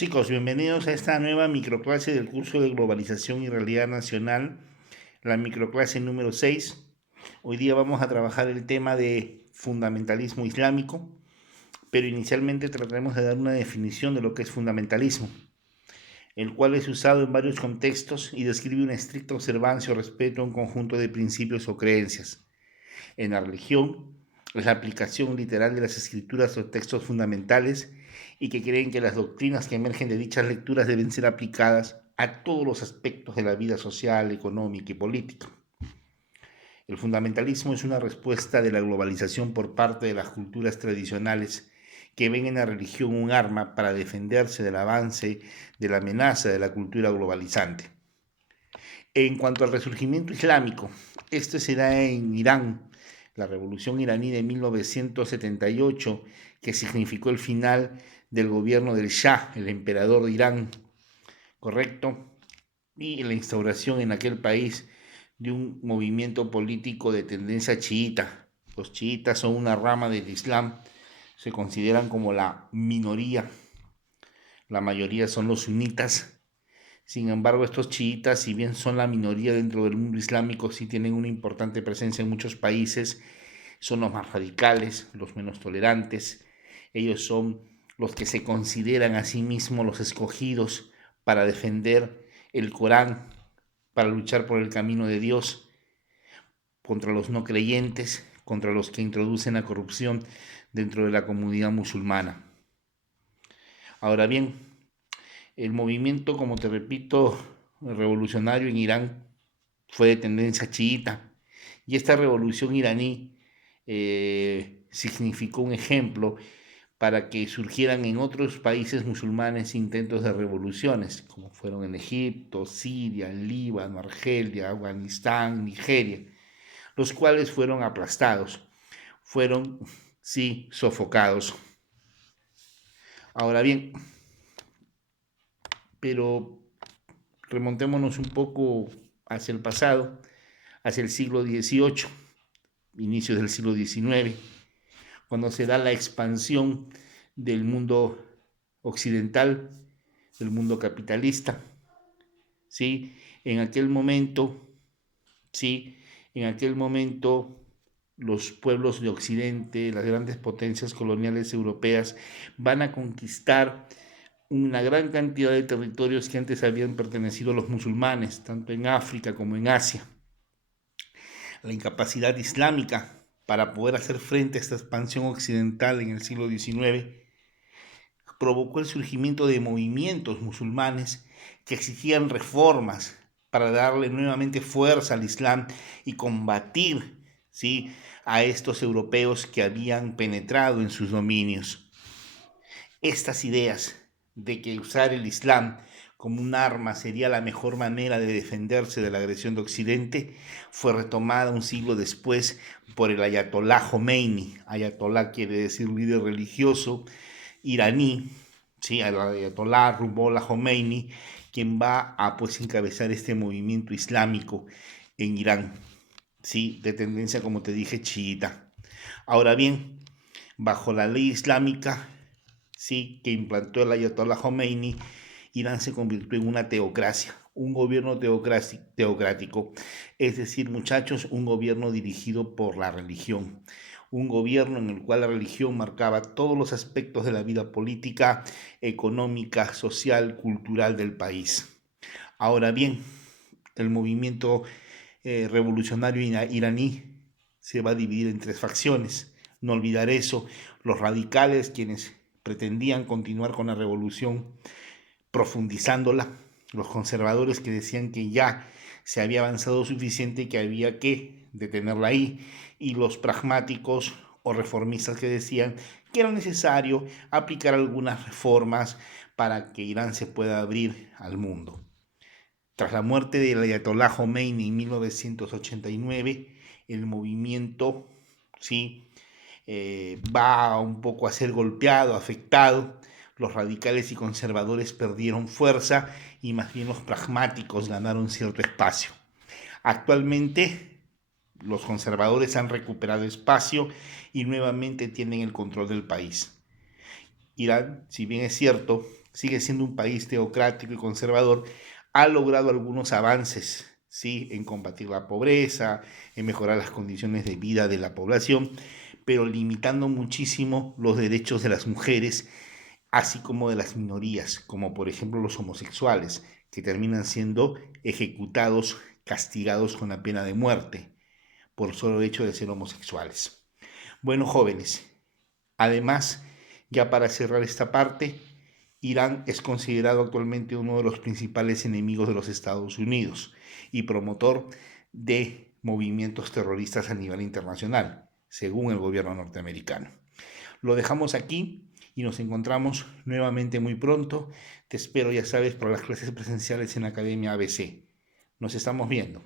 Chicos, bienvenidos a esta nueva microclase del curso de Globalización y Realidad Nacional, la microclase número 6. Hoy día vamos a trabajar el tema de fundamentalismo islámico, pero inicialmente trataremos de dar una definición de lo que es fundamentalismo, el cual es usado en varios contextos y describe una estricta observancia o respeto a un conjunto de principios o creencias. En la religión, es la aplicación literal de las escrituras o textos fundamentales y que creen que las doctrinas que emergen de dichas lecturas deben ser aplicadas a todos los aspectos de la vida social, económica y política. El fundamentalismo es una respuesta de la globalización por parte de las culturas tradicionales que ven en la religión un arma para defenderse del avance de la amenaza de la cultura globalizante. En cuanto al resurgimiento islámico, este se da en Irán, la revolución iraní de 1978, que significó el final del gobierno del Shah, el emperador de Irán, ¿correcto? Y la instauración en aquel país de un movimiento político de tendencia chiita. Los chiitas son una rama del Islam, se consideran como la minoría, la mayoría son los sunitas. Sin embargo, estos chiitas, si bien son la minoría dentro del mundo islámico, sí tienen una importante presencia en muchos países, son los más radicales, los menos tolerantes. Ellos son los que se consideran a sí mismos los escogidos para defender el Corán, para luchar por el camino de Dios, contra los no creyentes, contra los que introducen la corrupción dentro de la comunidad musulmana. Ahora bien, el movimiento, como te repito, revolucionario en Irán fue de tendencia chiita y esta revolución iraní significó un ejemplo para que surgieran en otros países musulmanes intentos de revoluciones, como fueron en Egipto, Siria, Líbano, Argelia, Afganistán, Nigeria, los cuales fueron aplastados, fueron, sí, sofocados. Ahora bien, pero remontémonos un poco hacia el pasado, hacia el siglo XVIII, inicios del siglo XIX, cuando se da la expansión del mundo occidental, del mundo capitalista, ¿sí? En aquel momento, ¿sí? En aquel momento los pueblos de Occidente, las grandes potencias coloniales europeas, van a conquistar una gran cantidad de territorios que antes habían pertenecido a los musulmanes, tanto en África como en Asia. La incapacidad islámica para poder hacer frente a esta expansión occidental en el siglo XIX provocó el surgimiento de movimientos musulmanes que exigían reformas para darle nuevamente fuerza al Islam y combatir, ¿sí?, a estos europeos que habían penetrado en sus dominios. Estas ideas de que usar el Islam como un arma sería la mejor manera de defenderse de la agresión de Occidente fue retomada un siglo después por el Ayatollah Khomeini. Ayatollah quiere decir líder religioso iraní, ¿sí? El Ayatollah Ruhollah Khomeini, quien va a encabezar este movimiento islámico en Irán, ¿sí?, de tendencia, como te dije, chiita. Ahora bien, bajo la ley islámica, sí, que implantó el Ayatollah Khomeini, Irán se convirtió en una teocracia, un gobierno teocrático, es decir, muchachos, un gobierno dirigido por la religión, un gobierno en el cual la religión marcaba todos los aspectos de la vida política, económica, social, cultural del país. Ahora bien, el movimiento revolucionario iraní se va a dividir en tres facciones. No olvidar eso, los radicales, quienes pretendían continuar con la revolución profundizándola, los conservadores que decían que ya se había avanzado suficiente y que había que detenerla ahí, y los pragmáticos o reformistas que decían que era necesario aplicar algunas reformas para que Irán se pueda abrir al mundo. Tras la muerte del Ayatollah Khomeini en 1989, el movimiento, ¿sí?, va un poco a ser golpeado, afectado. Los radicales y conservadores perdieron fuerza y más bien los pragmáticos ganaron cierto espacio. Actualmente los conservadores han recuperado espacio y nuevamente tienen el control del país. Irán, si bien es cierto, sigue siendo un país teocrático y conservador, ha logrado algunos avances, ¿sí? En combatir la pobreza, en mejorar las condiciones de vida de la población, pero limitando muchísimo los derechos de las mujeres, así como de las minorías, como por ejemplo los homosexuales, que terminan siendo ejecutados, castigados con la pena de muerte por solo hecho de ser homosexuales. Bueno, jóvenes, además, ya para cerrar esta parte, Irán es considerado actualmente uno de los principales enemigos de los Estados Unidos y promotor de movimientos terroristas a nivel internacional, según el gobierno norteamericano. Lo dejamos aquí y nos encontramos nuevamente muy pronto. Te espero, ya sabes, por las clases presenciales en la Academia ABC. Nos estamos viendo.